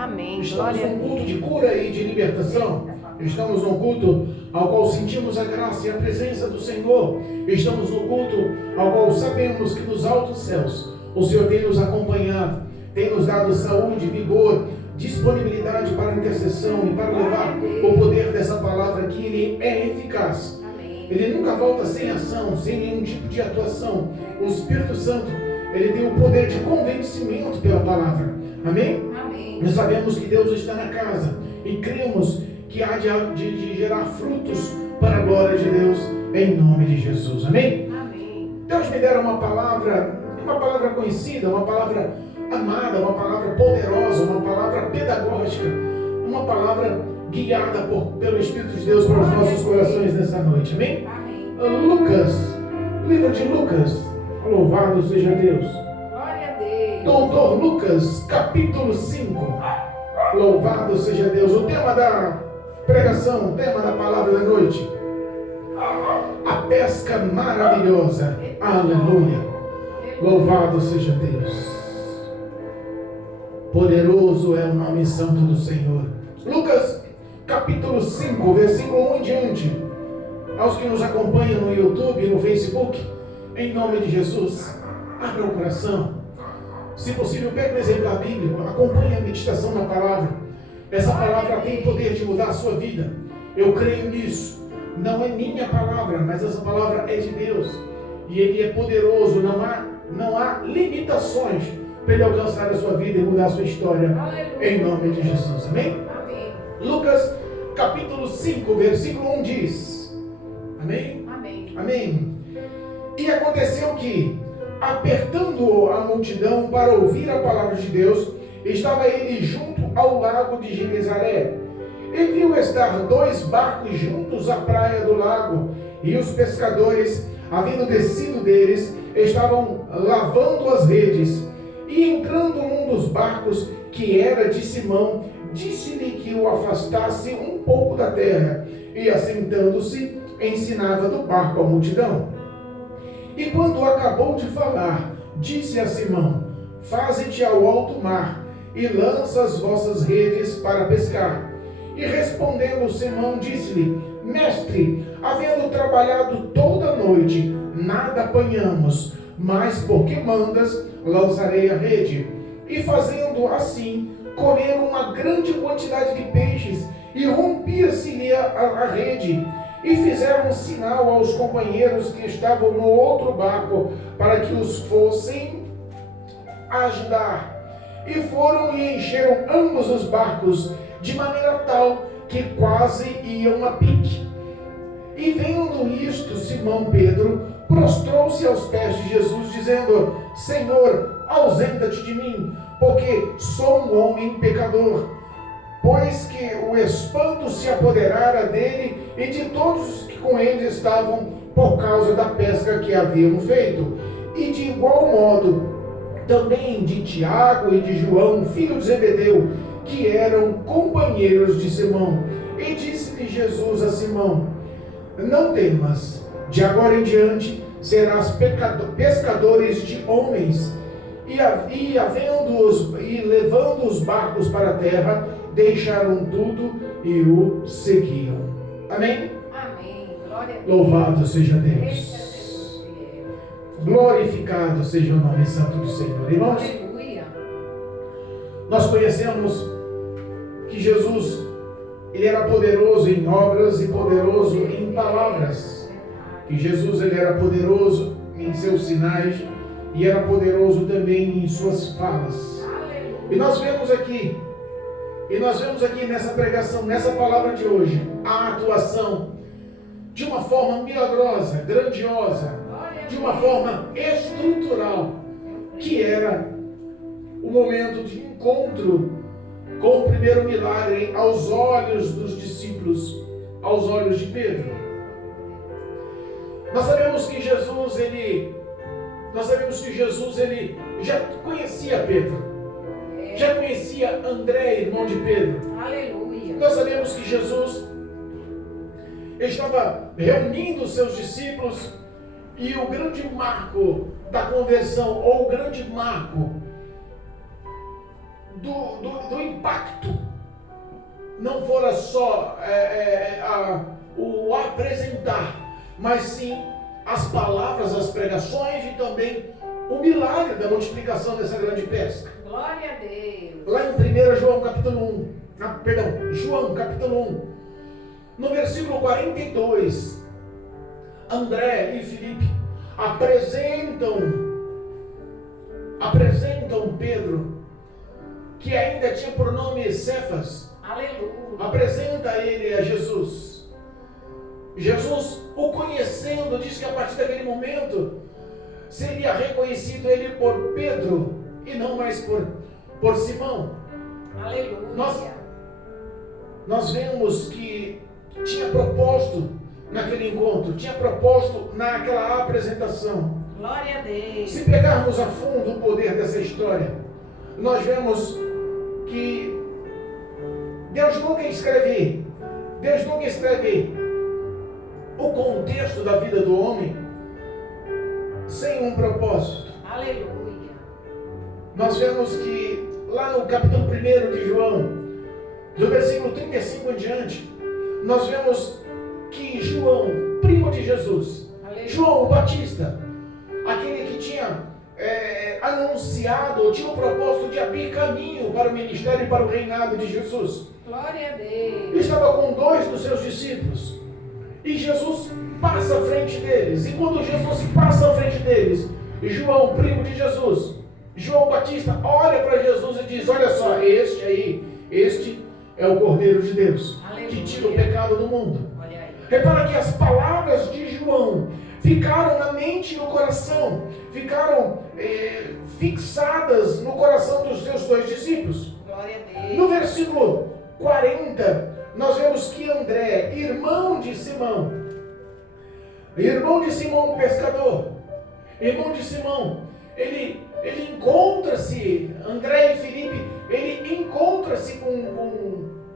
Amém. Estamos num culto de cura e de libertação. Estamos num culto ao qual sentimos a graça e a presença do Senhor. Estamos num culto ao qual sabemos que nos altos céus o Senhor tem nos acompanhado, tem nos dado saúde, vigor, disponibilidade para a intercessão e para levar o poder dessa palavra, que ele é eficaz. Ele nunca volta sem ação, sem nenhum tipo de atuação. O Espírito Santo, ele tem o poder de convencimento pela palavra. Amém? Amém. Nós sabemos que Deus está na casa e cremos que há de gerar frutos para a glória de Deus, em nome de Jesus. Amém? Amém. Deus me dera uma palavra conhecida, uma palavra amada, uma palavra poderosa, uma palavra pedagógica, uma palavra guiada pelo Espírito de Deus para os nossos corações nessa noite. Amém? Amém. Lucas, livro de Lucas, louvado seja Deus. Glória a Deus. Doutor Lucas, capítulo 5, louvado seja Deus. O tema da pregação, o tema da palavra da noite: a pesca maravilhosa. Aleluia. Louvado seja Deus. Poderoso é o nome santo do Senhor. Lucas, capítulo 5, versículo 1 em diante. Aos que nos acompanham no YouTube e no Facebook, em nome de Jesus, abra o coração. Se possível, pegue um exemplar bíblico, acompanhe a meditação na palavra. Essa palavra tem poder de mudar a sua vida. Eu creio nisso. Não é minha palavra, mas essa palavra é de Deus. E Ele é poderoso, não há limitações para Ele alcançar a sua vida e mudar a sua história. Aleluia. Em nome de Jesus. Amém? Amém. Lucas, capítulo 5, versículo 1 diz. Amém? Amém. Amém. E aconteceu que, apertando a multidão para ouvir a palavra de Deus, estava ele junto ao lago de Genezaré. E viu estar 2 barcos juntos à praia do lago, e os pescadores, havendo descido deles, estavam lavando as redes. E entrando num dos barcos, que era de Simão, disse-lhe que o afastasse um pouco da terra, e assentando-se, ensinava do barco a multidão. E quando acabou de falar, disse a Simão: faze-te ao alto mar, e lança as vossas redes para pescar. E respondendo Simão, disse-lhe: mestre, havendo trabalhado toda a noite, nada apanhamos, mas porque mandas, lançarei a rede. E fazendo assim, colheram uma grande quantidade de peixes, e rompia-se-lhe a rede. E fizeram um sinal aos companheiros que estavam no outro barco, para que os fossem ajudar. E foram e encheram ambos os barcos, de maneira tal que quase iam a pique. E vendo isto, Simão Pedro prostrou-se aos pés de Jesus, dizendo: Senhor, ausenta-te de mim, porque sou um homem pecador. Pois que o espanto se apoderara dele e de todos os que com ele estavam, por causa da pesca que haviam feito. E de igual modo também de Tiago e de João, filho de Zebedeu, que eram companheiros de Simão. E disse-lhe Jesus a Simão: não temas, de agora em diante serás pescadores de homens. E levando os barcos para a terra, deixaram tudo e o seguiam. Amém? Amém. Glória a Deus. Louvado seja Deus. Glorificado seja o nome santo do Senhor. Irmãos, Aleluia. nós conhecemos que Jesus, ele era poderoso em obras e poderoso em palavras. Que Jesus, ele era poderoso em seus sinais e era poderoso também em suas falas. E nós vemos aqui nessa pregação, nessa palavra de hoje, a atuação de uma forma milagrosa, grandiosa, de uma forma estrutural, que era o momento de encontro com o primeiro milagre aos olhos dos discípulos, aos olhos de Pedro. Nós sabemos que Jesus ele já conhecia Pedro. Já conhecia André, irmão de Pedro. Aleluia. Nós sabemos que Jesus estava reunindo os seus discípulos, e o grande marco da conversão, ou o grande marco do impacto não fora só o apresentar, mas sim as palavras, as pregações e também o milagre da multiplicação dessa grande pesca. Glória a Deus. Lá em 1 João capítulo 1, João capítulo 1, no versículo 42, André e Filipe apresentam Pedro, que ainda tinha por nome Cefas. Aleluia. Apresenta ele a Jesus. Jesus, o conhecendo, diz que a partir daquele momento seria reconhecido ele por Pedro e não mais por Simão. Aleluia. Nós vemos que tinha propósito naquele encontro, tinha propósito naquela apresentação. Glória a Deus. Se pegarmos a fundo o poder dessa história, nós vemos que Deus nunca escreve o contexto da vida do homem sem um propósito. Aleluia. Nós vemos que lá no capítulo 1 de João, do versículo 35 em diante, nós vemos que João, primo de Jesus, Aleluia. João o Batista, aquele que tinha anunciado, tinha o propósito de abrir caminho para o ministério e para o reinado de Jesus. Glória a Deus. Estava com 2 dos seus discípulos e Jesus passa à frente deles. E quando Jesus passa à frente deles, João, primo de Jesus, João Batista, olha para Jesus e diz: olha só, este é o Cordeiro de Deus, Aleluia, que tira o pecado do mundo. Olha aí. Repara que as palavras de João ficaram na mente e no coração, ficaram fixadas no coração dos seus 2 discípulos. Glória a Deus. No versículo 40, nós vemos que André, irmão de Simão pescador, irmão de Simão, ele encontra-se, André e Filipe, ele encontra-se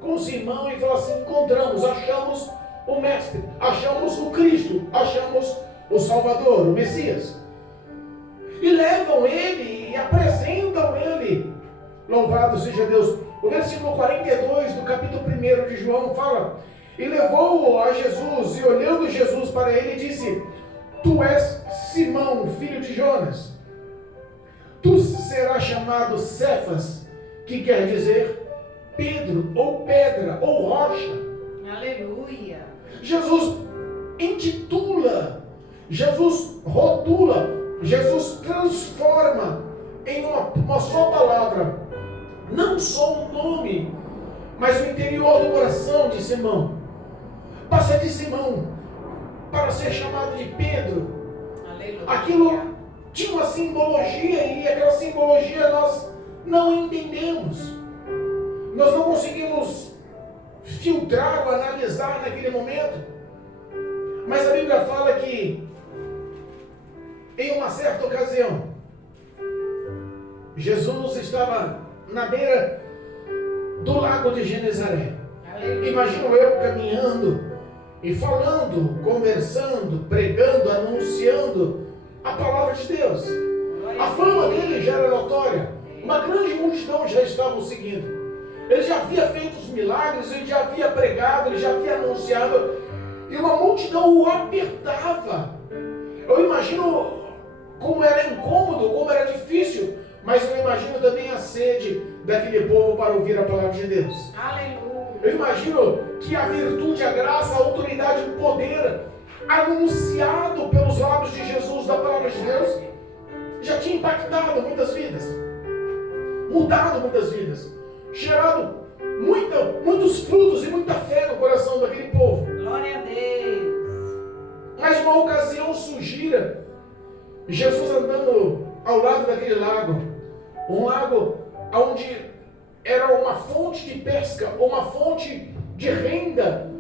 com Simão e fala assim: achamos o Mestre, achamos o Cristo, achamos o Salvador, o Messias. E levam ele e apresentam ele. Louvado seja Deus. O versículo 42 do capítulo 1 de João fala: e levou-o a Jesus, e olhando Jesus para ele, disse: tu és Simão, filho de Jonas. Tu serás chamado Cefas, que quer dizer Pedro, ou pedra, ou rocha. Aleluia. Jesus intitula, Jesus rotula, Jesus transforma em uma só palavra, não só um nome, mas o interior do coração de Simão. Passa de Simão para ser chamado de Pedro. Aleluia. Aquilo tinha uma simbologia e aquela simbologia nós não entendemos. Nós não conseguimos filtrar ou analisar naquele momento. Mas a Bíblia fala que em uma certa ocasião Jesus estava na beira do lago de Genezaré. Imagino eu caminhando e falando, conversando, pregando, anunciando a palavra de Deus. A fama dele já era notória. Uma grande multidão já estava o seguindo. Ele já havia feito os milagres, ele já havia pregado, ele já havia anunciado. E uma multidão o apertava. Eu imagino como era incômodo, como era difícil, mas eu imagino também a sede daquele povo para ouvir a palavra de Deus. Aleluia. Eu imagino que a virtude, a graça, a autoridade, o poder anunciado pelos lábios de Jesus da palavra de Deus já tinha impactado muitas vidas, mudado muitas vidas, gerado muitos frutos e muita fé no coração daquele povo. Glória a Deus. Mas uma ocasião surgira, Jesus andando ao lado daquele lago, um lago onde era uma fonte de pesca, uma fonte de renda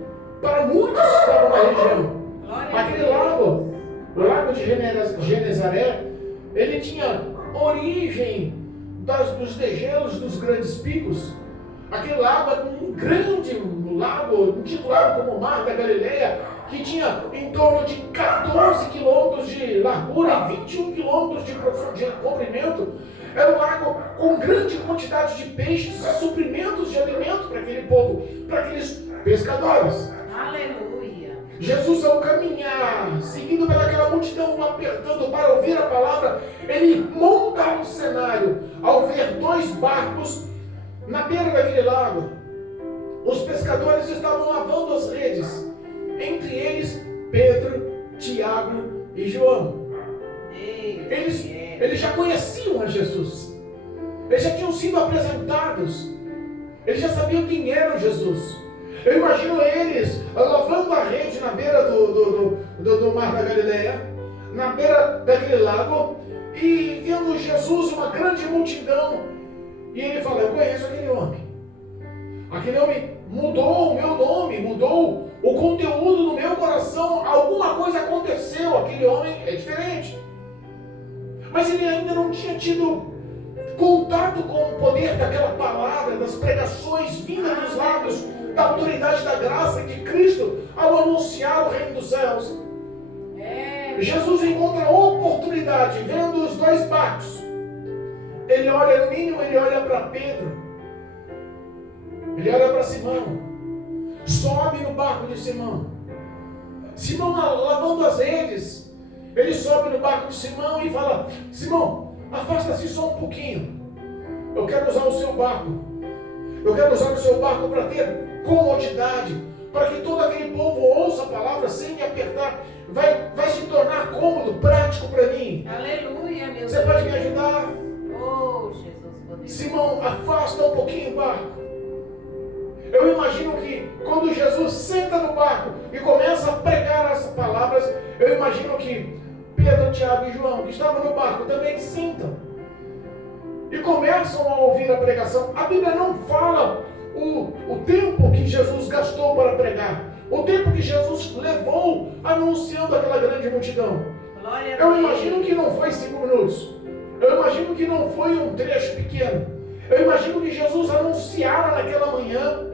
para muitos que estavam na região. Aquele lago, o lago de Genezaré, ele tinha origem dos degelos dos grandes picos. Aquele lago era um grande lago, intitulado como Mar da Galileia, que tinha em torno de 14 quilômetros de largura e 21 quilômetros de comprimento. Era um lago com grande quantidade de peixes e suprimentos de alimento para aquele povo, para aqueles pescadores. Aleluia. Jesus, ao caminhar, seguindo pelaquela multidão, apertando para ouvir a palavra, ele monta um cenário ao ver dois barcos na beira daquele lago. Os pescadores estavam lavando as redes, entre eles Pedro, Tiago e João. Eles já conheciam a Jesus, eles já tinham sido apresentados, eles já sabiam quem era Jesus. Eu imagino eles lavando a rede na beira do mar da Galileia, na beira daquele lago, e vendo Jesus, uma grande multidão, e ele fala: eu conheço aquele homem. Aquele homem mudou o meu nome, mudou o conteúdo do meu coração, alguma coisa aconteceu, aquele homem é diferente. Mas ele ainda não tinha tido contato com o poder daquela palavra, das pregações vindas dos lábios, da autoridade da graça de Cristo ao anunciar o reino dos céus. Jesus encontra a oportunidade, vendo os dois barcos. Ele olha no mínimo, ele olha para Pedro, ele olha para Simão, sobe no barco de Simão. Simão lavando as redes, ele sobe no barco de Simão e fala: Simão, afasta-se só um pouquinho, eu quero usar o seu barco. Eu quero usar o seu barco para ter comodidade, para que todo aquele povo ouça a palavra sem me apertar. Vai se tornar cômodo, prático para mim. Aleluia, meu Deus. Você pode me ajudar? Oh, Jesus, poderoso. Simão, afasta um pouquinho o barco. Eu imagino que quando Jesus senta no barco e começa a pregar essas palavras, eu imagino que Pedro, Tiago e João, que estavam no barco, também sentam e começam a ouvir a pregação. A Bíblia não fala o tempo que Jesus gastou para pregar, o tempo que Jesus levou anunciando aquela grande multidão. Glória a Eu Deus. imagino que não foi 5 minutos. Eu imagino que não foi um trecho pequeno. Eu imagino que Jesus anunciara naquela manhã,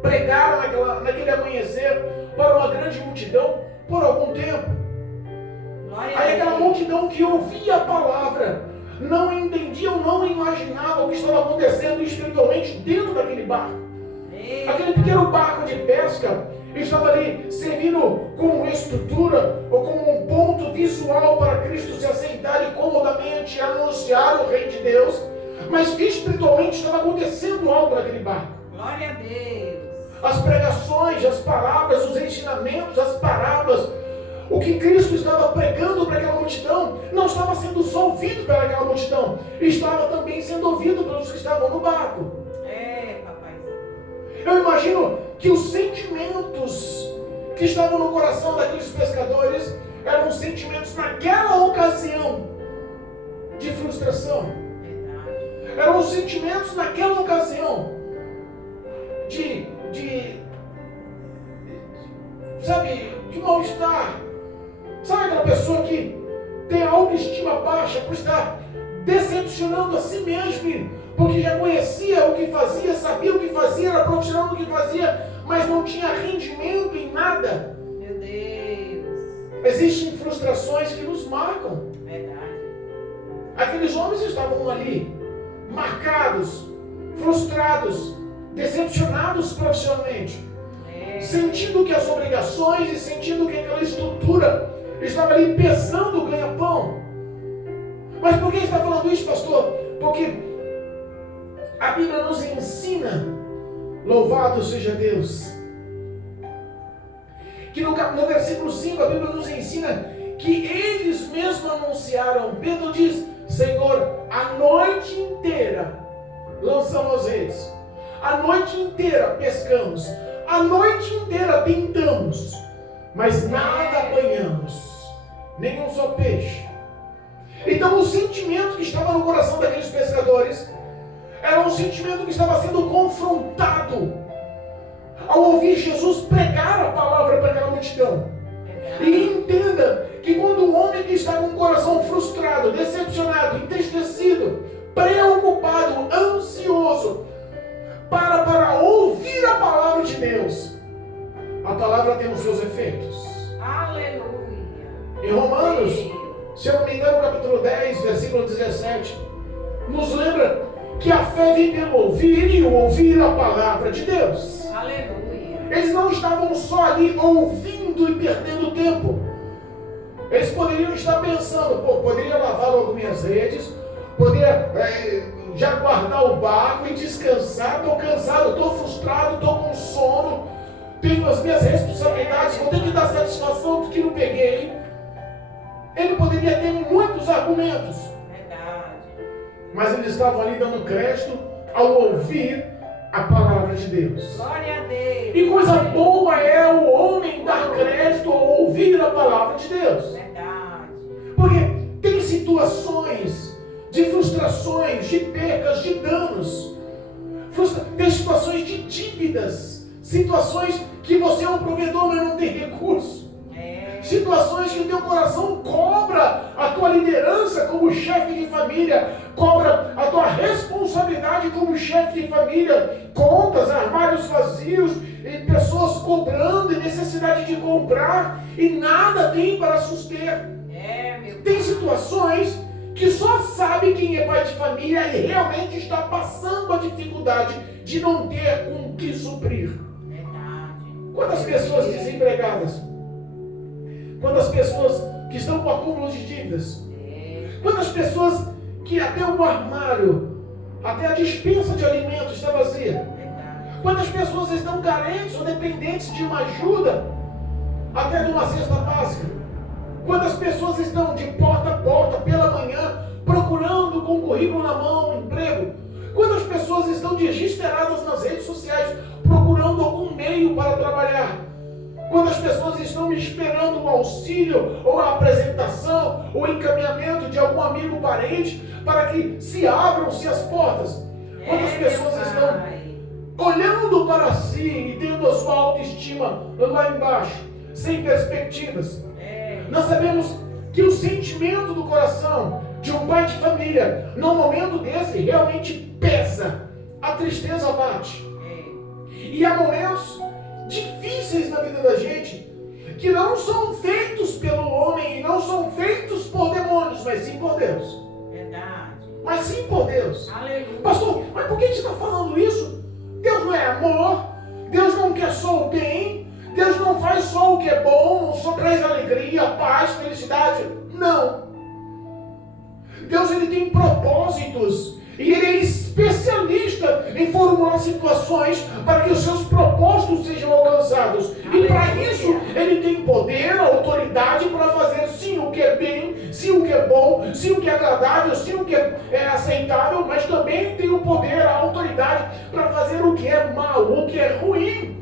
pregara naquele amanhecer para uma grande multidão por algum tempo. Glória a Aí aquela Deus. multidão que ouvia a palavra não entendia ou não imaginava o que estava acontecendo espiritualmente dentro daquele barco. Aquele pequeno barco de pesca estava ali servindo como estrutura ou como um ponto visual para Cristo se assentar e comodamente anunciar o reino de Deus, mas espiritualmente estava acontecendo algo naquele barco. Glória a Deus. As pregações, as palavras, os ensinamentos, as parábolas, o que Cristo estava pregando para aquela multidão não estava sendo só ouvido pelaquela multidão, estava também sendo ouvido pelos que estavam no barco. Papai. Eu imagino que os sentimentos que estavam no coração daqueles pescadores eram sentimentos naquela ocasião de frustração. Verdade. Eram os sentimentos naquela ocasião de mal-estar. Sabe aquela pessoa que tem a autoestima baixa por estar decepcionando a si mesmo, porque já conhecia o que fazia, sabia o que fazia, era profissional no que fazia, mas não tinha rendimento em nada. Meu Deus. Existem frustrações que nos marcam. Verdade. Aqueles homens estavam ali, marcados, frustrados, decepcionados profissionalmente, sentindo que as obrigações e sentindo que aquela estrutura estava ali pesando o ganha-pão. Mas por que está falando isso, pastor? Porque a Bíblia nos ensina, louvado seja Deus, que no versículo 5 a Bíblia nos ensina que eles mesmos anunciaram. Pedro diz: Senhor, a noite inteira lançamos as redes, a noite inteira pescamos, a noite inteira tentamos, mas nada apanhamos, nenhum só peixe. Então o sentimento que estava no coração daqueles pescadores era um sentimento que estava sendo confrontado ao ouvir Jesus pregar a palavra para aquela multidão. E entenda que quando um homem que está com o coração frustrado, decepcionado, entristecido, preocupado, ansioso, para ouvir a palavra de Deus, a palavra tem os seus efeitos. Aleluia. Em Romanos, se eu não me engano, capítulo 10, versículo 17, nos lembra que a fé vem pelo ouvir e o ouvir a palavra de Deus. Aleluia. Eles não estavam só ali ouvindo e perdendo tempo. Eles poderiam estar pensando, poderia lavar logo minhas redes, poderia já guardar o barco e descansar. Estou cansado, estou frustrado, estou com sono, tenho as minhas responsabilidades, vou ter que dar satisfação do que não peguei. Ele poderia ter muitos argumentos. Mas eles estavam ali dando crédito ao ouvir a palavra de Deus. Glória a Deus. E coisa boa é o homem dar crédito ao ouvir a palavra de Deus. Verdade. Porque tem situações de frustrações, de percas, de danos. Tem situações de dívidas. Situações que você é um provedor, mas não tem recurso. Situações que o teu coração cobra a tua liderança como chefe de família, cobra a tua responsabilidade como chefe de família, contas, armários vazios, e pessoas cobrando, e necessidade de comprar, e nada tem para suster. Tem situações que só sabe quem é pai de família e realmente está passando a dificuldade de não ter com o que suprir. Quantas pessoas desempregadas? Quantas pessoas que estão com acúmulo de dívidas? Quantas pessoas que até o armário, até a despensa de alimentos está vazia? Quantas pessoas estão carentes ou dependentes de uma ajuda, até de uma cesta básica? Quantas pessoas estão de porta a porta pela manhã, procurando com o currículo na mão um emprego? Quantas pessoas estão desesperadas nas redes sociais, procurando algum meio para trabalhar? Quantas pessoas estão esperando um auxílio, ou a apresentação, ou encaminhamento de algum amigo parente, para que se abram-se as portas? Quantas pessoas estão olhando para si e tendo a sua autoestima lá embaixo, sem perspectivas? Nós sabemos que o sentimento do coração de um pai de família, num momento desse, realmente pesa. A tristeza bate. E há momentos difíceis na vida da gente, que não são feitos pelo homem e não são feitos por demônios, mas sim por Deus. Verdade. Mas sim por Deus. Aleluia. Pastor, mas por que você está falando isso? Deus não é amor, Deus não quer só o bem, Deus não faz só o que é bom, só traz alegria, paz, felicidade. Não. Deus, ele tem propósitos. E ele é especialista em formular situações para que os seus propósitos sejam alcançados. E para isso, ele tem poder, autoridade para fazer sim o que é bem, sim o que é bom, sim o que é agradável, sim o que é aceitável, mas também tem o poder, a autoridade para fazer o que é mal, o que é ruim.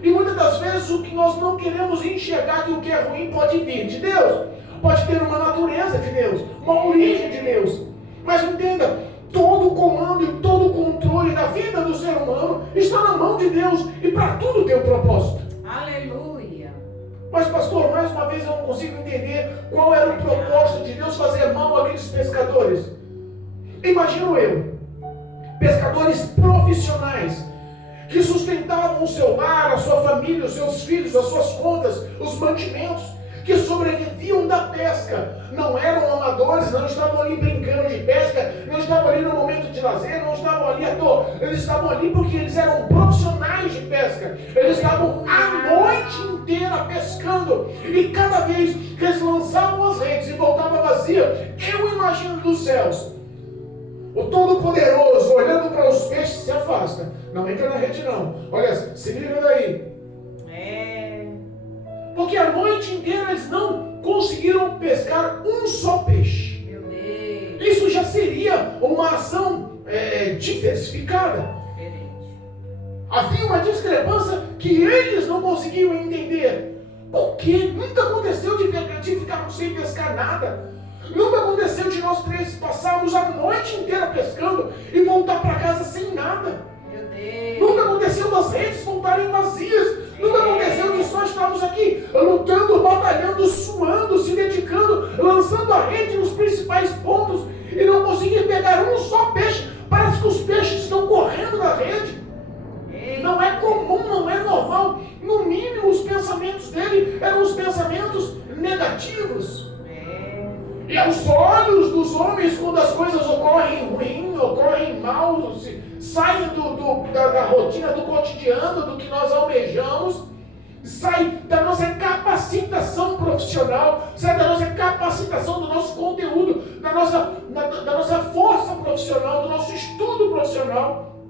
E muitas das vezes o que nós não queremos enxergar que o que é ruim pode vir de Deus. Pode ter uma natureza de Deus, uma origem de Deus. Mas entenda, todo o comando e todo o controle da vida do ser humano está na mão de Deus, e para tudo tem um propósito. Aleluia. Mas pastor, mais uma vez eu não consigo entender qual era o propósito de Deus fazer mal àqueles pescadores. Imagino eu, pescadores profissionais, que sustentavam o seu lar, a sua família, os seus filhos, as suas contas, os mantimentos, que sobreviviam da pesca. Não eram amadores, não estavam ali brincando de pesca, não estavam ali no momento de lazer, não estavam ali à toa. Eles estavam ali porque eles eram profissionais de pesca. Eles estavam a noite inteira pescando. E cada vez que eles lançavam as redes e voltavam vazia, eu imagino dos céus, o Todo-Poderoso olhando para os peixes, se afasta. Não entra na rede não. Olha, se liga daí. Porque a noite inteira eles não conseguiram pescar um só peixe. Meu Deus. Isso já seria uma ação diversificada. Diferente. Havia uma discrepância que eles não conseguiam entender. Por quê? Nunca aconteceu de ficarmos sem pescar nada. Nunca aconteceu de nós três passarmos a noite inteira pescando e voltar para casa sem nada. Meu Deus. Nunca aconteceu das redes voltarem vazias. Nunca aconteceu de só estarmos aqui lutando, batalhando, suando, se dedicando, lançando a rede nos principais pontos e não conseguir pegar um só peixe. Parece que os peixes estão correndo da rede. Não é comum, não é normal. No mínimo, os pensamentos dele eram os pensamentos negativos. E aos olhos dos homens, quando as coisas ocorrem ruim, ocorrem mal, saem da rotina, do cotidiano, do que nós almejamos, sai da nossa capacitação profissional, sai da nossa capacitação, do nosso conteúdo, da nossa força profissional, do nosso estudo profissional.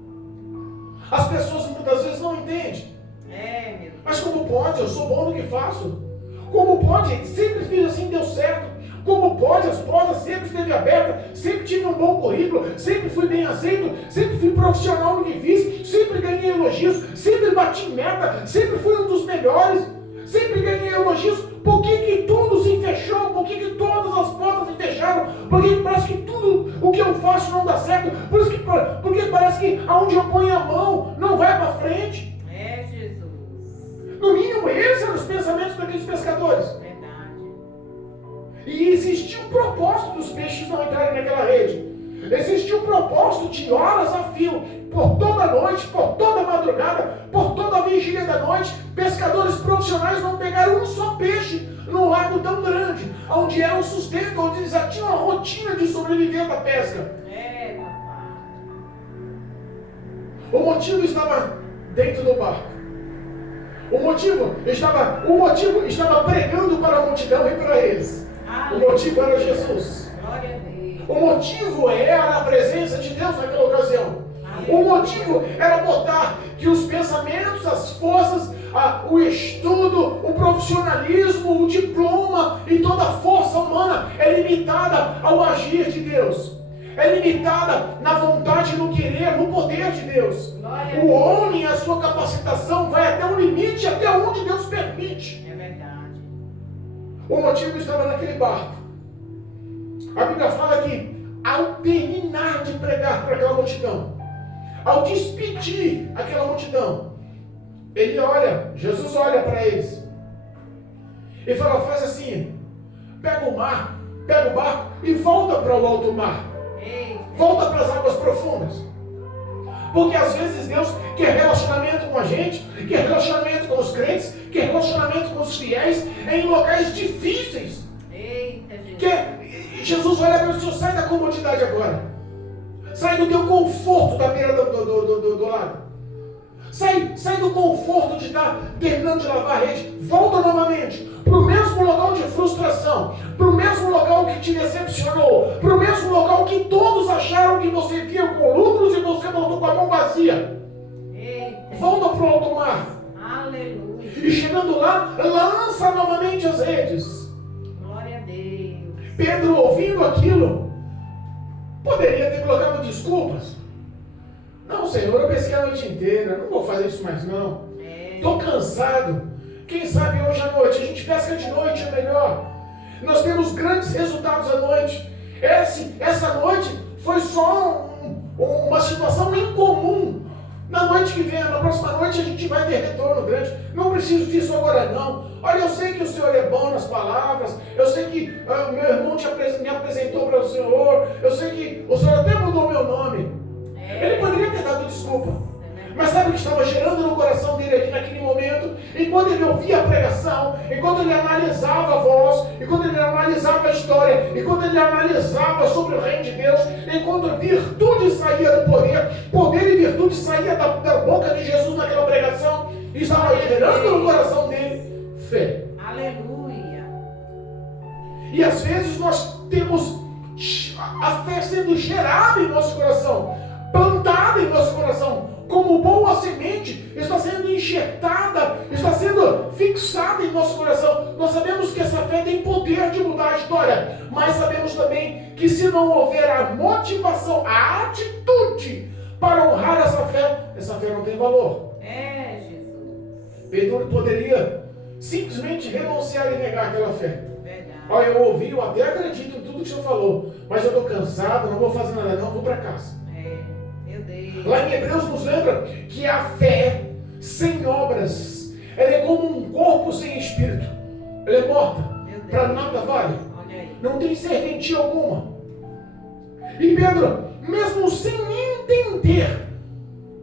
As pessoas muitas vezes não entendem. Meu Deus. Mas como pode? Eu sou bom no que faço. Como pode? Sempre fiz assim, deu certo. Como pode? As portas sempre esteve abertas, sempre tive um bom currículo, sempre fui bem aceito, sempre fui profissional no que fiz, sempre ganhei elogios, sempre bati meta, sempre fui um dos melhores, sempre ganhei elogios. Por que tudo se fechou? Por que todas as portas se fecharam? Por que parece que tudo o que eu faço não dá certo? Porque parece que aonde eu ponho a mão não vai para frente. Jesus. No mínimo, esses eram os pensamentos daqueles pescadores. Verdade. E existia um propósito dos peixes não entrarem naquela rede. Existia um propósito de horas a fio, por toda a noite, por toda a madrugada, por toda a vigília da noite. Pescadores profissionais não pegaram um só peixe num lago tão grande, onde era um sustento, onde eles já tinham uma rotina de sobreviver da pesca. Papai. O motivo estava dentro do barco. O motivo estava pregando para a multidão e para eles. O motivo era Jesus. Glória a Deus. O motivo era a presença de Deus naquela ocasião. O motivo era botar que os pensamentos, as forças, o estudo, o profissionalismo, o diploma e toda a força humana é limitada ao agir de Deus. É limitada na vontade, no querer, no poder de Deus. O homem, a sua capacitação vai até um limite, até onde Deus permite. É verdade. O motivo estava naquele barco. A Bíblia fala que ao terminar de pregar para aquela multidão, ao despedir aquela multidão, Jesus olha para eles e fala, faz assim, pega o barco e volta para o alto mar. Volta para as águas profundas. Porque às vezes Deus quer relacionamento com a gente, quer relacionamento com os crentes, quer relacionamento com os fiéis em locais difíceis. Jesus olha para o Senhor, sai da comodidade agora. Sai do teu conforto da beira do lago. Sai do conforto de estar terminando de lavar a rede. Volta novamente para o mesmo local de frustração, para o mesmo local que te decepcionou, para o mesmo local que todos acharam que você via com lucros e você voltou com a mão vazia. Volta para o alto mar. Aleluia. E chegando lá, lança novamente as redes. Glória a Deus. Pedro, ouvindo aquilo, poderia ter colocado desculpas. Não, Senhor, eu pesquei a noite inteira, não vou fazer isso mais não. Estou cansado. Quem sabe hoje à noite, a gente pesca de noite, é melhor. Nós temos grandes resultados à noite. Essa noite foi só uma situação incomum. Na noite que vem, na próxima noite, a gente vai ter retorno grande. Não preciso disso agora não. Olha, eu sei que o Senhor é bom nas palavras. Eu sei que meu irmão me apresentou para o Senhor. Eu sei que o Senhor até mudou meu nome. Ele poderia ter dado desculpa. Mas sabe o que estava gerando no coração dele aqui naquele momento? Enquanto ele ouvia a pregação, enquanto ele analisava a voz, enquanto ele analisava a história, enquanto ele analisava sobre o reino de Deus, enquanto a virtude saía do poder e virtude saía da boca de Jesus naquela pregação, estava gerando no coração dele fé. Aleluia. E às vezes nós temos a fé sendo gerada em nosso coração, plantada em nosso coração, como boa semente, está sendo enxertada, está sendo fixada em nosso coração. Nós sabemos que essa fé tem poder de mudar a história, mas sabemos também que se não houver a motivação, a atitude para honrar essa fé não tem valor. Jesus. Pedro poderia simplesmente renunciar e negar aquela fé. Verdade. Olha, eu ouvi, eu até acredito em tudo que o Senhor falou, mas eu estou cansado, não vou fazer nada não, vou para casa. Meu Deus. Lá em Hebreus nos lembra que a fé sem obras, ela é como um corpo sem espírito. Ela é morta, para nada vale. Olha aí. Não tem serventia alguma. E Pedro, mesmo sem entender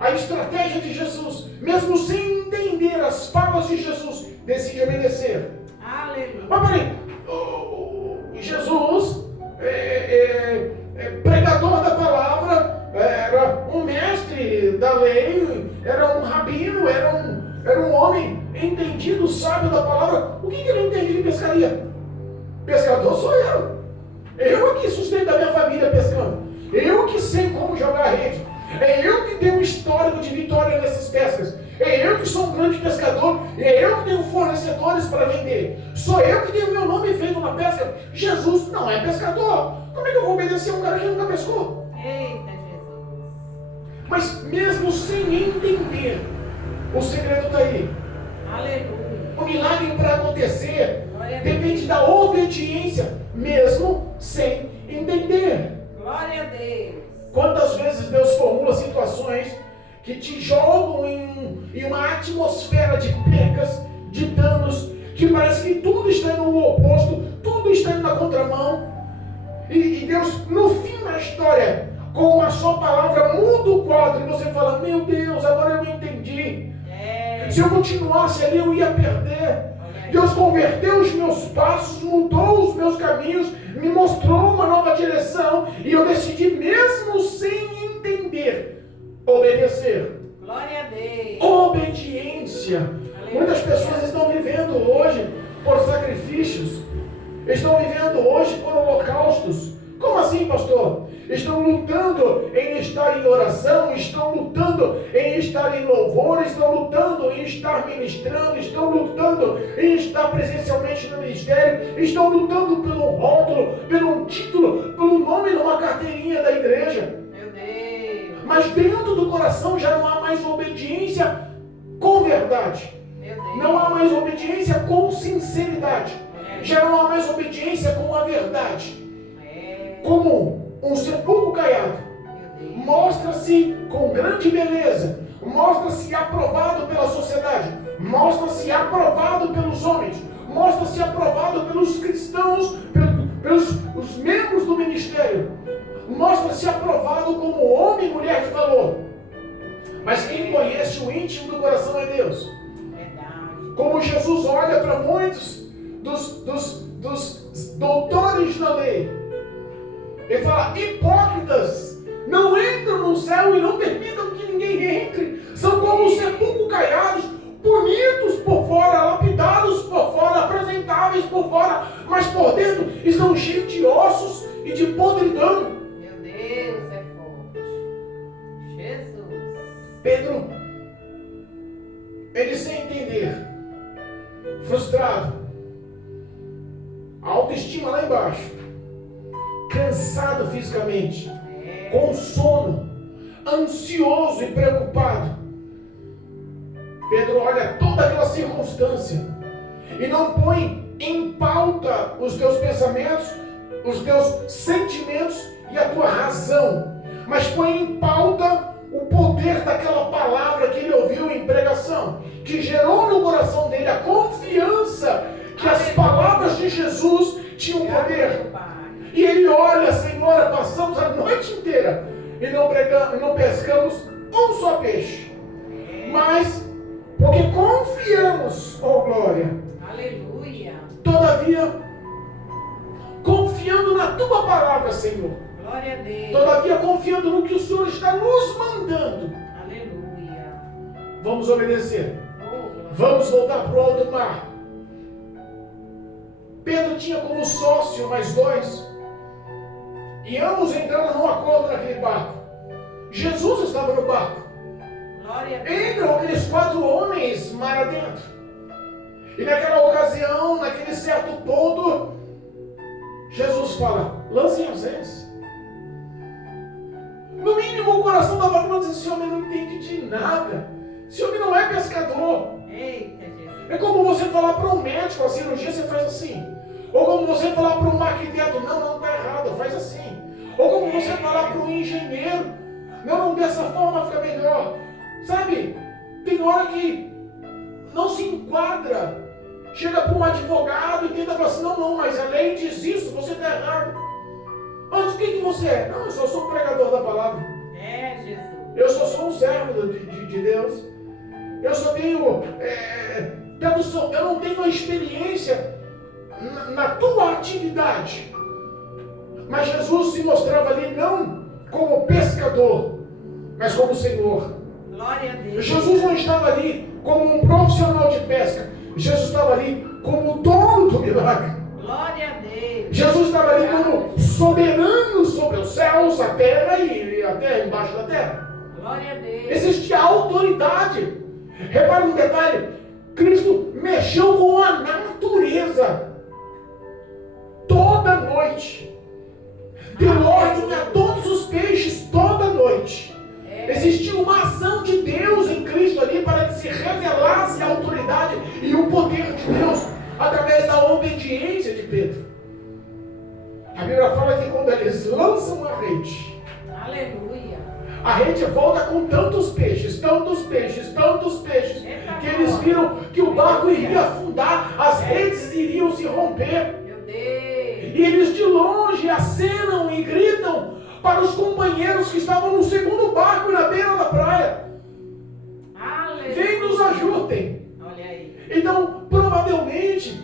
a estratégia de Jesus, mesmo sem entender as falas de Jesus, decide obedecer. Aleluia. Mas peraí, Jesus era um rabino, era um homem entendido, sábio da palavra. O que ele entende de pescaria? Pescador sou eu. Eu que sustento a minha família pescando. Eu que sei como jogar a rede. É eu que tenho um histórico de vitória nessas pescas. É eu que sou um grande pescador. É eu que tenho fornecedores para vender. Sou eu que tenho meu nome feito na pesca. Jesus não é pescador. Como é que eu vou obedecer a um cara que nunca pescou? Eita, Jesus. Mas mesmo sem entender, o segredo está aí. Aleluia. O milagre para acontecer Glória a Deus. depende da obediência, mesmo sem entender. Glória a Deus. Quantas vezes Deus formula situações que te jogam em uma atmosfera de percas, de danos, que parece que tudo está indo no oposto, tudo está indo na contramão. E Deus, no fim da história, com uma só palavra, muda o quadro e você fala: meu Deus, agora eu entendi. Se eu continuasse ali, eu ia perder. Deus converteu os meus passos, mudou os meus caminhos, me mostrou uma nova direção e eu decidi, mesmo sem entender, obedecer. Glória a Deus. Obediência. Aleluia. Muitas pessoas estão vivendo hoje por sacrifícios, estão vivendo hoje por holocaustos. Como assim, pastor? Estão lutando em estar em oração, estão lutando em estar em louvor, estão lutando em estar ministrando, estão lutando em estar presencialmente no ministério, estão lutando pelo rótulo, pelo título, pelo nome numa carteirinha da igreja. Meu Deus. Mas dentro do coração já não há mais obediência com verdade. Meu Deus. Não há mais obediência com sinceridade. Já não há mais obediência com a verdade. Como um sepulcro caiado, Meu Deus. mostra-se com grande beleza, mostra-se aprovado pela sociedade, mostra-se aprovado pelos homens, mostra-se aprovado pelos cristãos, pelos os membros do ministério, mostra-se aprovado como homem e mulher de valor. Mas quem conhece o íntimo do coração é Deus. Verdade. Como Jesus olha para muitos dos doutores da lei, ele fala: hipócritas, não entram no céu e não permitam que ninguém entre. São como os sepulcros caiados, bonitos por fora, lapidados por fora, apresentáveis por fora, mas por dentro estão cheios de ossos e de podridão. Meu Deus, é forte. Jesus. Pedro, ele sem entender, frustrado, a autoestima lá embaixo, cansado fisicamente, com sono, ansioso e preocupado. Pedro olha toda aquela circunstância e não põe em pauta os teus pensamentos, os teus sentimentos e a tua razão, mas põe em pauta o poder daquela palavra que ele ouviu em pregação, que gerou no coração dele a confiança que as palavras de Jesus tinham poder. E ele olha: Senhora, passamos a noite inteira e não pescamos um só peixe. Mas, porque confiamos, oh glória. Aleluia. Todavia, confiando na tua palavra, Senhor. Glória a Deus. Todavia, confiando no que o Senhor está nos mandando. Aleluia. Vamos obedecer. Oh, Vamos voltar para o alto mar. Pedro tinha como sócio mais dois. E ambos entraram num acordo naquele barco. Jesus estava no barco. glória a Deus. Entram aqueles 4 homens mar adentro. E naquela ocasião, naquele certo ponto, Jesus fala: lancem as redes. No mínimo o coração da falando assim: esse homem não entende de nada. Esse homem não é pescador. Eita, Jesus. É como você falar para um médico a cirurgia, você faz assim. Ou como você falar para um arquiteto: não, está errado, faz assim. Ou como você falar para um engenheiro: não, dessa forma fica melhor. Sabe, tem hora que não se enquadra. Chega para um advogado e tenta falar assim: não, mas a lei diz isso, você está errado. Mas o que você é? Não, eu só sou um pregador da palavra. É, Jesus. Eu só sou um servo de Deus. Eu só tenho, eu não tenho a experiência na tua atividade. Mas Jesus se mostrava ali não como pescador, mas como Senhor. Glória a Deus. Jesus não estava ali como um profissional de pesca. Jesus estava ali como o dono do milagre. Glória a Deus. Jesus estava ali como soberano sobre os céus, a terra e a terra embaixo da terra. Glória a Deus. Existia autoridade. Repare um detalhe. Cristo mexeu com a natureza. Toda noite. Deu ordem a todos os peixes toda noite. Existia uma ação de Deus em Cristo ali para que se revelasse a autoridade e o poder de Deus através da obediência de Pedro. A Bíblia fala que quando eles lançam a rede, Aleluia. a rede volta com tantos peixes, que eles viram que o barco iria afundar, as redes iriam se romper. Meu Deus. E eles de longe acenam e gritam para os companheiros que estavam no segundo barco na beira da praia. Aleluia. Vem, nos ajudem. Olha aí. Então, provavelmente,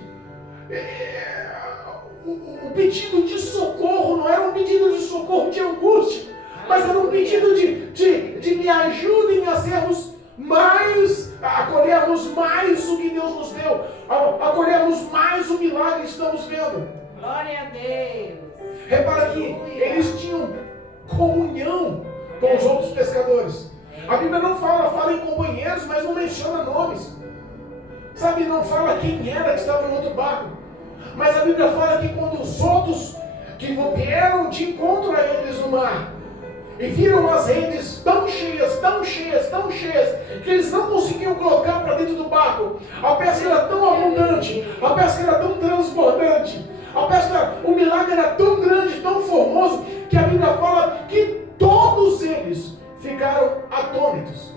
o pedido de socorro não era um pedido de socorro de angústia, mas era um pedido de me ajudem a sermos mais, a acolhermos mais o que Deus nos deu, a acolhermos mais o milagre que estamos vendo. Glória a Deus. Repara que eles tinham comunhão com os outros pescadores. A Bíblia não fala em companheiros, mas não menciona nomes. Sabe, não fala quem era que estava no outro barco. Mas a Bíblia fala que quando os outros que vieram de encontro a eles no mar e viram as redes tão cheias, que eles não conseguiam colocar para dentro do barco. A pesca era tão abundante, a pesca era tão transbordante, o milagre era tão grande, tão formoso, que a Bíblia fala que todos eles ficaram atônitos,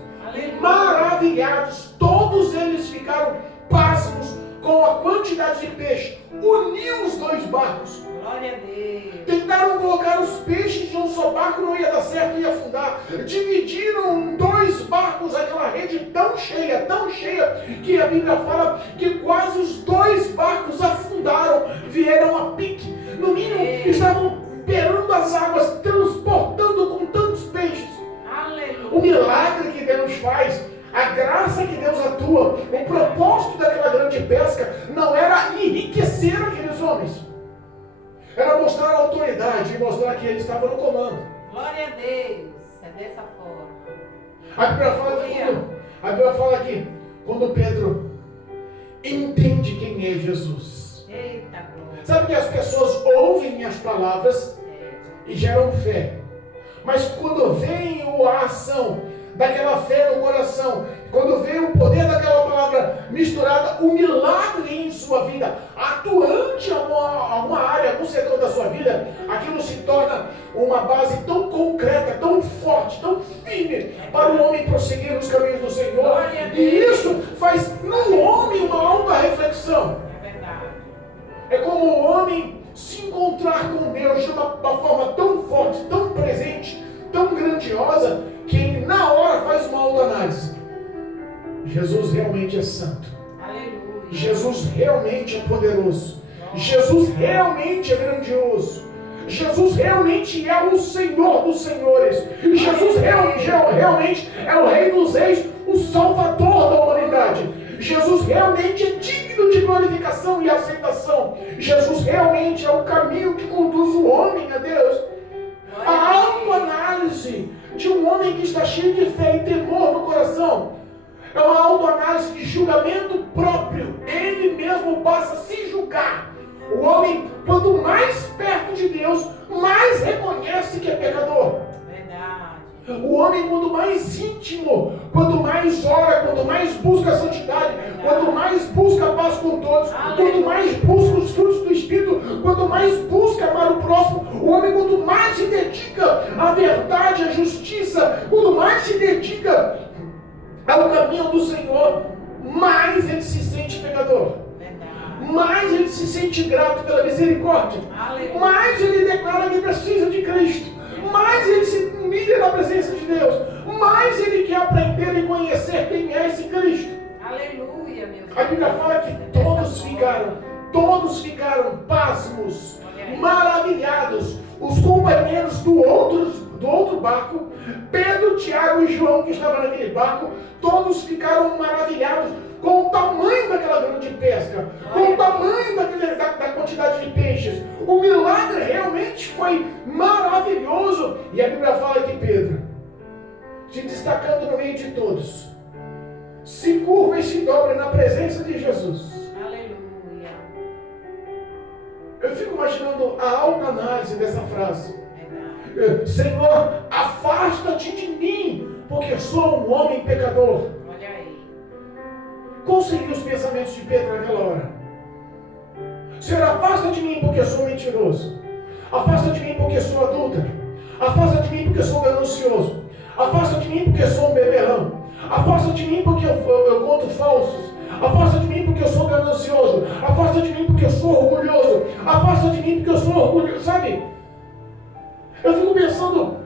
maravilhados. Todos eles ficaram pasmos com a quantidade de peixe. Uniu os dois barcos. Glória a Deus. Tentaram colocar os peixes de um só barco, não ia dar certo, ia afundar. Dividiram em dois barcos aquela rede tão cheia, que a Bíblia fala que quase os dois barcos afundaram, vieram a pique. No mínimo, estavam perando as águas, transportando com tantos peixes. Aleluia. O milagre que Deus faz, a graça que Deus atua, o propósito daquela grande pesca não era enriquecer aqueles homens. Era mostrar a autoridade e mostrar que ele estava no comando. Glória a Deus. É dessa forma. A Bíblia fala que quando Pedro entende quem é Jesus. Eita glória. Sabe que as pessoas ouvem minhas palavras e geram fé. Mas quando vem a ação daquela fé no coração, quando vem o poder daquela palavra misturada, o milagre em sua vida, atuante em alguma área, algum setor da sua vida, aquilo se torna uma base tão concreta, tão forte, tão firme para o homem prosseguir nos caminhos do Senhor. E isso faz no homem uma alta reflexão. É verdade. É como o homem se encontrar com Deus de uma forma tão forte, tão presente, tão grandiosa, que ele na hora faz uma autoanálise. Jesus realmente é santo. Aleluia. Jesus realmente é poderoso. Jesus realmente é grandioso. Jesus realmente é o Senhor dos senhores. E Jesus realmente é o Rei dos reis, o Salvador da humanidade. Jesus realmente é digno de glorificação e aceitação. Jesus realmente é o caminho que conduz o homem a Deus. A autoanálise de um homem que está cheio de fé e temor no coração é uma autoanálise de julgamento próprio. Ele mesmo passa a se julgar. O homem, quanto mais perto de Deus, mais reconhece que é pecador. Verdade. O homem, quanto mais íntimo, quanto mais ora, quanto mais busca a santidade, quanto mais busca a paz com todos, quanto mais busca os frutos do Espírito, quanto mais busca amar o próximo, o homem, quanto mais se dedica à verdade, à justiça, quanto mais se dedica ao caminho do Senhor, mais ele se sente pecador. Verdade. Mais ele se sente grato pela misericórdia. Aleluia. Mais ele declara que precisa de Cristo. Mais ele se humilha na presença de Deus. Mais ele quer aprender e conhecer quem é esse Cristo. Aleluia, meu Deus. A Bíblia fala que todos ficaram pasmos, maravilhados. Os companheiros do outro barco, Pedro, Tiago e João, que estavam naquele barco, todos ficaram maravilhados com o tamanho daquela grande pesca, com o tamanho da quantidade de peixes. O milagre realmente foi maravilhoso. E a Bíblia fala que Pedro, se destacando no meio de todos, se curva e se dobra na presença de Jesus. Aleluia. Eu fico imaginando a autoanálise dessa frase. Verdade. Senhor, afasta-te de mim, porque sou um homem pecador. Olha aí. Quais seriam os pensamentos de Pedro naquela hora? Senhor, afasta de mim porque sou mentiroso. Afasta de mim porque sou adúltero. Afasta de mim porque sou ganancioso. Afasta de mim porque sou um beberrão. Afasta de mim porque eu conto falsos. Afasta de mim porque eu sou ganancioso. Afasta de mim porque eu sou orgulhoso. Afasta de mim porque eu sou orgulhoso. Sabe? Eu fico pensando,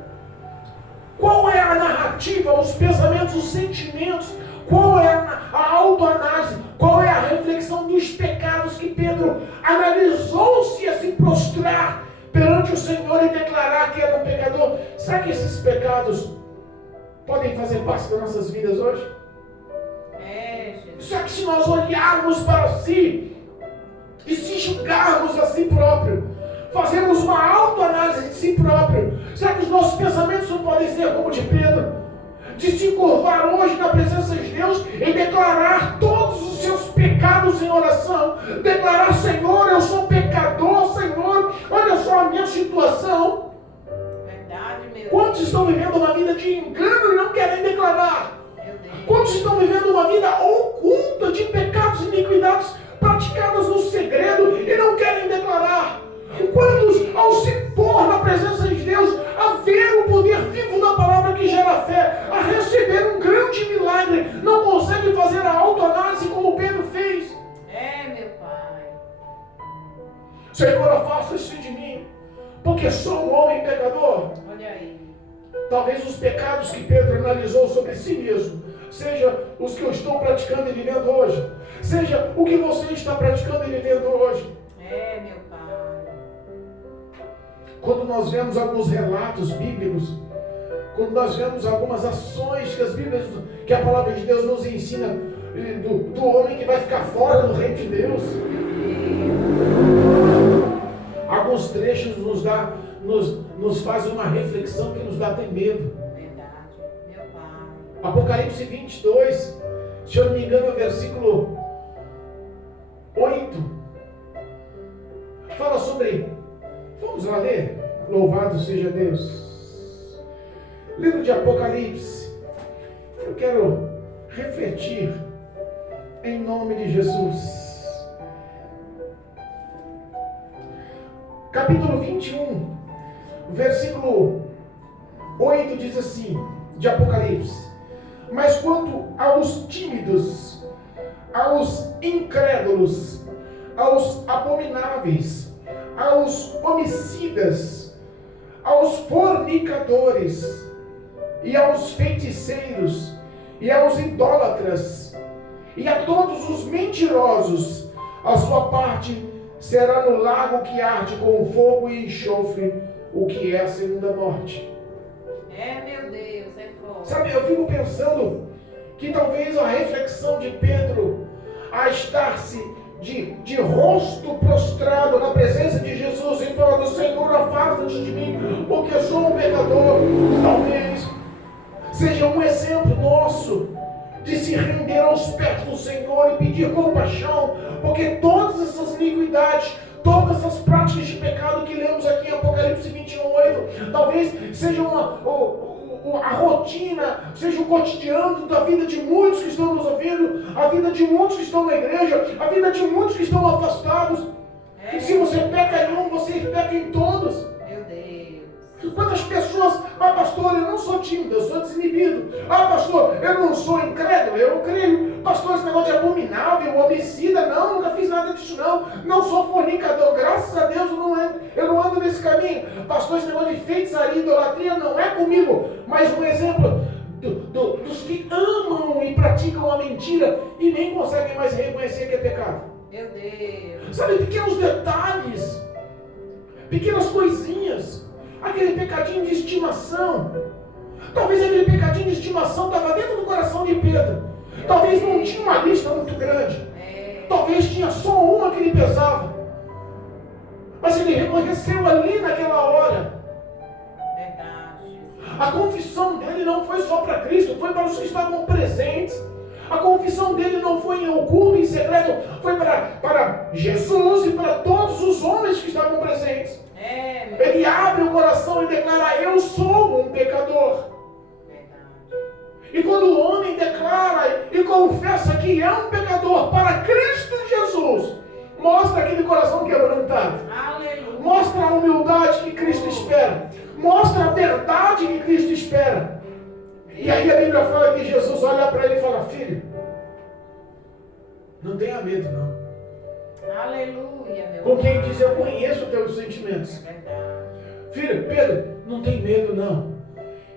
qual é a narrativa, os pensamentos, os sentimentos, qual é a autoanálise, qual é a reflexão dos pecados que Pedro analisou-se a se prostrar perante o Senhor e declarar que era um pecador? Será que esses pecados podem fazer parte das nossas vidas hoje? Jesus. Será que se nós olharmos para si e se julgarmos a si próprio, fazemos uma autoanálise de si próprio, será que os nossos pensamentos não podem ser como de Pedro? De se curvar hoje na presença de Deus e declarar todos os seus pecados em oração. Declarar, Senhor, eu sou pecador, Senhor, olha só a minha situação. Verdade, meu Deus. Quantos estão vivendo uma vida de engano e não querem declarar? Meu Deus. Quantos estão vivendo uma vida oculta de pecados e iniquidades praticadas no segredo e não querem declarar? Quantos, ao se pôr na presença de Deus, a ver o poder vivo da palavra que gera fé, a receber um grande milagre, não conseguem fazer a autoanálise como Pedro fez? Meu Pai. Senhor, afasta-se de mim, porque sou um homem pecador. Olha aí. Talvez os pecados que Pedro analisou sobre si mesmo, seja os que eu estou praticando e vivendo hoje, seja o que você está praticando e vivendo hoje. Meu Pai. Quando nós vemos alguns relatos bíblicos, quando nós vemos algumas ações que a palavra de Deus nos ensina, do homem que vai ficar fora do reino de Deus, alguns trechos nos faz uma reflexão que nos dá até medo. Verdade, meu Pai. Apocalipse 22, se eu não me engano, é o versículo 8, fala sobre... Vamos lá ler? Louvado seja Deus. Livro de Apocalipse. Eu quero refletir em nome de Jesus. Capítulo 21, versículo 8 diz assim, de Apocalipse: mas quanto aos tímidos, aos incrédulos, aos abomináveis, aos homicidas, aos fornicadores, e aos feiticeiros, e aos idólatras, e a todos os mentirosos, a sua parte será no lago que arde com fogo e enxofre, o que é a segunda morte. Meu Deus, é forte. Sabe, eu fico pensando que talvez a reflexão de Pedro, a estar-se de rosto prostrado na presença de Jesus e falando: Senhor, afasta-te de mim, porque eu sou um pecador, talvez seja um exemplo nosso de se render aos pés do Senhor e pedir compaixão, porque todas essas iniquidades, todas essas práticas de pecado que lemos aqui em Apocalipse 21:8, talvez seja a rotina, seja o cotidiano da vida de muitos que estão nos ouvindo, a vida de muitos que estão na igreja, a vida de muitos que estão afastados. E se você peca em um, você peca em todos. Meu Deus. Quantas pessoas, pastor, eu não sou tímido, eu sou desinibido. Pastor, eu não sou incrédulo, eu creio. Pastor, esse negócio de abominável, homicida, não, nunca fiz nada disso não. Não sou fornicador, graças a Deus eu não ando nesse caminho. Pastor, esse negócio de feitiçaria, idolatria não é comigo. Mas um exemplo dos que amam e praticam a mentira e nem conseguem mais reconhecer que é pecado. Meu Deus. Sabe, pequenos detalhes, pequenas coisinhas. aquele pecadinho de estimação. Talvez aquele pecadinho de estimação estava dentro do coração de Pedro. Talvez não tinha uma lista muito grande. Talvez tinha só uma que ele pesava. Mas ele reconheceu ali naquela hora. A confissão dele não foi só para Cristo, foi para os que estavam presentes. A confissão dele não foi em oculto, em secreto, foi para Jesus e para todos os homens que estavam presentes. Ele abre o coração e declara: eu sou um pecador. E quando o homem declara e confessa que é um pecador para Cristo Jesus, mostra aquele coração quebrantado. Aleluia. Mostra a humildade que Cristo espera. Mostra a verdade que Cristo espera. E aí a Bíblia fala que Jesus olha para ele e fala: filho, não tenha medo não. Aleluia, meu Com quem Pai. diz: eu conheço os teus sentimentos. É verdade. Filho, Pedro, não tem medo não.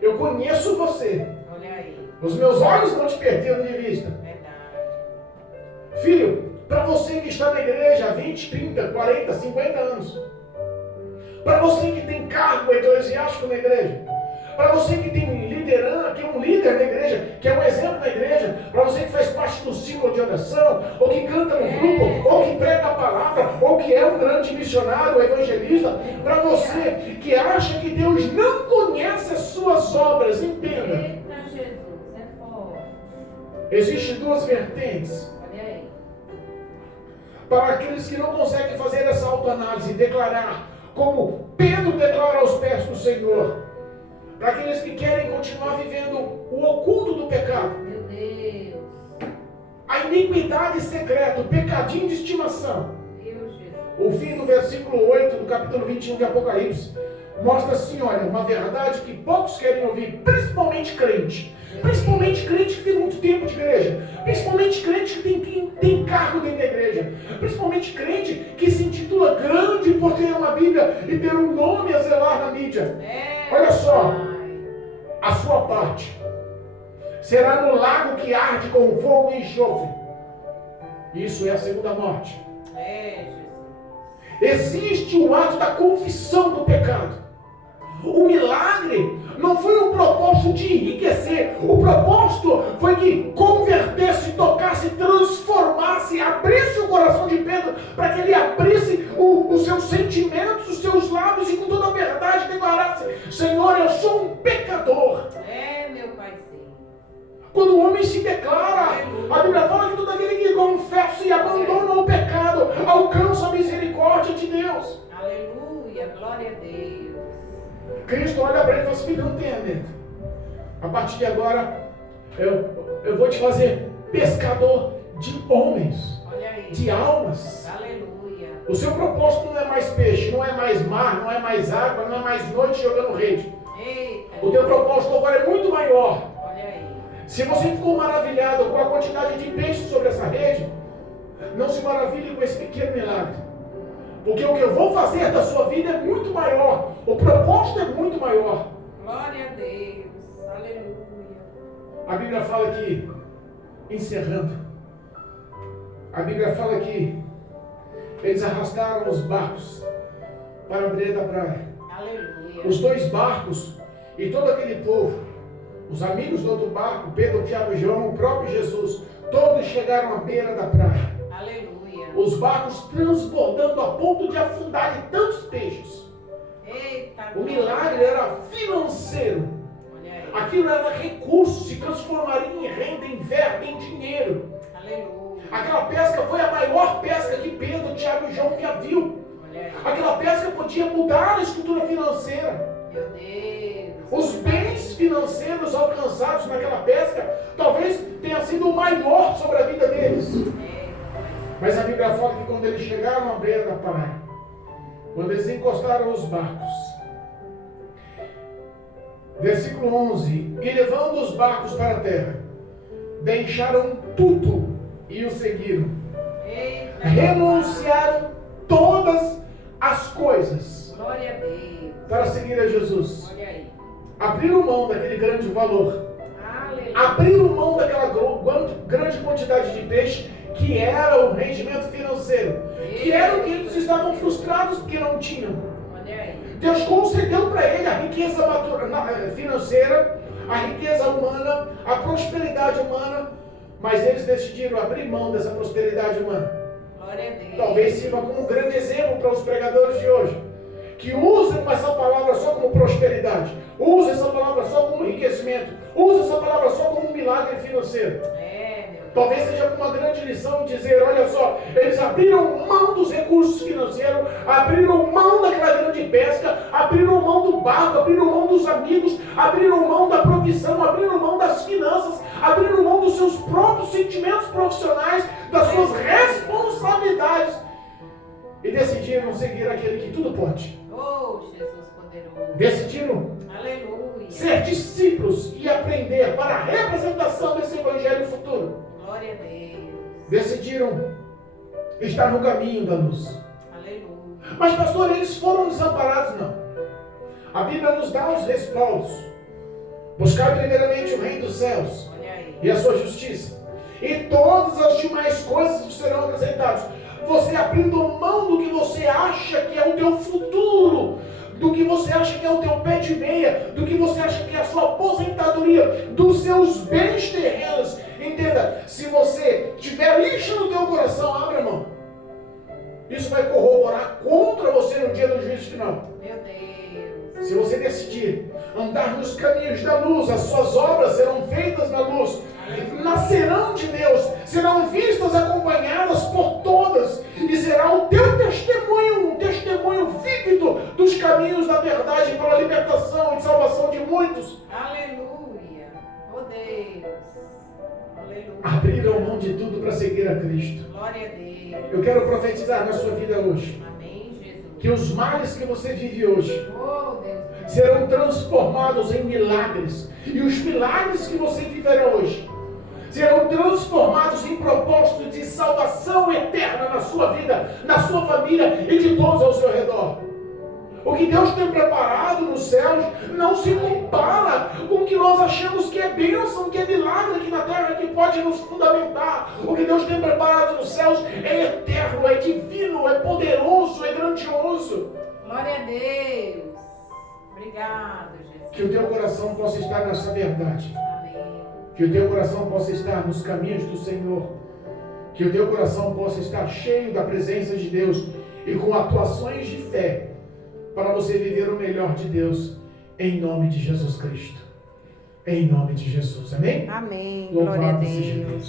Eu conheço você. Olha aí. Os meus olhos não te perderam de vista. Verdade. Filho, para você que está na igreja há 20, 30, 40, 50 anos. Para você que tem cargo eclesiástico na igreja. Para você que tem liderança, que é um líder na igreja, que é um exemplo na igreja. Para você que faz parte do ciclo de oração, ou que canta no grupo, ou que prega a palavra, ou que é um grande missionário, evangelista. Para você que acha que Deus não conhece as suas obras, entenda. Eita Jesus, é forte. Existem duas vertentes. Olha aí. Para aqueles que não conseguem fazer essa autoanálise e declarar, como Pedro declara aos pés do Senhor. Para aqueles que querem continuar vivendo o oculto do pecado. Meu Deus. A iniquidade secreta, o pecadinho de estimação. Meu Jesus. O fim do versículo 8 do capítulo 21 de Apocalipse mostra assim, olha, uma verdade que poucos querem ouvir, principalmente crente. Principalmente crente que tem muito tempo de igreja. Principalmente crente que tem cargo dentro da igreja. Principalmente crente que se intitula grande por ter uma Bíblia e ter um nome a zelar na mídia. Olha só, a sua parte será no lago que arde com fogo e enxofre. Isso é a segunda morte. Jesus. Existe o ato da confissão do pecado. O milagre não foi um propósito de enriquecer. O propósito foi que convertesse, tocasse, transformasse, abrisse o coração de Pedro para que ele abrisse os seus sentimentos, os seus lábios e com toda a verdade declarasse: Senhor, eu sou um pecador. Meu Pai Senhor. Quando o homem se declara, a Bíblia fala que todo aquele que confessa e abandona o pecado alcança a misericórdia de Deus. Aleluia, glória a Deus. Cristo olha para ele e fala assim: filho, não tenha medo. A partir de agora, eu vou te fazer pescador de homens, Olha aí. de almas. Aleluia. O seu propósito não é mais peixe, não é mais mar, não é mais água, não é mais noite jogando rede. Eita. O teu propósito agora é muito maior. Olha aí. Se você ficou maravilhado com a quantidade de peixes sobre essa rede, não se maravilhe com esse pequeno milagre. Porque o que eu vou fazer da sua vida é muito maior. O propósito é muito maior. Glória a Deus. Aleluia. A Bíblia fala que, encerrando, a Bíblia fala que eles arrastaram os barcos para a beira da praia. Aleluia. Os dois barcos e todo aquele povo, os amigos do outro barco, Pedro, Tiago e João, o próprio Jesus, todos chegaram à beira da praia. Aleluia. Os barcos transbordando a ponto de afundar de tantos peixes. Eita. O milagre era financeiro. Olha aí. Aquilo era recurso, se transformaria em renda, em verba, em dinheiro. Aleluia. Aquela pesca foi a maior pesca que Pedro, Tiago e João já viu. Olha aí. Aquela pesca podia mudar a estrutura financeira. Meu Deus. Os bens financeiros alcançados naquela pesca talvez tenha sido o maior sobre a vida deles. Mas a Bíblia fala que quando eles chegaram à beira da praia, quando eles encostaram os barcos, versículo 11, e levando os barcos para a terra, deixaram tudo e o seguiram. Eita. Renunciaram todas as coisas Glória a Deus. para seguir a Jesus. Olha aí. Abriram mão daquele grande valor. Aleluia. Abriram mão daquela grande quantidade de peixe que era o rendimento financeiro, que era o que eles estavam frustrados porque não tinham. Olha aí. Deus concedeu para ele a riqueza financeira, a riqueza humana, a prosperidade humana, mas eles decidiram abrir mão dessa prosperidade humana. Glória a Deus. Talvez sirva como um grande exemplo para os pregadores de hoje, que usam essa palavra só como prosperidade, usam essa palavra só como enriquecimento, usam essa palavra só como um milagre financeiro. Talvez seja uma grande lição dizer, olha só, eles abriram mão dos recursos financeiros, abriram mão daquela grande pesca, abriram mão do barco, abriram mão dos amigos, abriram mão da provisão, abriram mão das finanças, abriram mão dos seus próprios sentimentos profissionais, das suas responsabilidades e decidiram seguir aquele que tudo pode. Oh, Jesus poderoso. Decidiram Aleluia. ser discípulos e aprender para a representação desse evangelho futuro. Glória a Deus. Decidiram estar no caminho da luz. Aleluia. Mas, pastor, eles foram desamparados? Não. A Bíblia nos dá os respaldos. Buscar primeiramente o reino dos céus Olha aí. e a sua justiça, e todas as demais coisas serão acrescentadas. Você abrindo mão do que você acha que é o teu futuro, do que você acha que é o teu pé de meia, do que você acha que é a sua aposentadoria, dos seus bens terrenos. Entenda, se você tiver isso no teu coração, abra mão. Isso vai corroborar contra você no dia do juízo final. Meu Deus. Se você decidir andar nos caminhos da luz, as suas obras serão feitas na luz, nascerão de Deus, serão vistas, acompanhadas por todas, e será o teu testemunho, um testemunho vívido dos caminhos da verdade para a libertação e salvação de muitos. Aleluia. Oh Deus. Aleluia. Abriram mão de tudo para seguir a Cristo. Glória a Deus. Eu quero profetizar na sua vida hoje, Amém, Jesus. que os males que você vive hoje Oh Deus. serão transformados em milagres, e os milagres que você viverá hoje serão transformados em propósito de salvação eterna na sua vida, na sua família e de todos ao seu redor. O que Deus tem preparado nos céus não se compara com o que nós achamos que é bênção, que é milagre aqui na terra, que pode nos fundamentar. O que Deus tem preparado nos céus é eterno, é divino, é poderoso, é grandioso. Glória a Deus. Obrigado, Jesus. Que o teu coração possa estar nessa verdade. Amém. Que o teu coração possa estar nos caminhos do Senhor. Que o teu coração possa estar cheio da presença de Deus e com atuações de fé para você viver o melhor de Deus em nome de Jesus Cristo. Em nome de Jesus. Amém? Amém. Louvado Glória a seja Deus.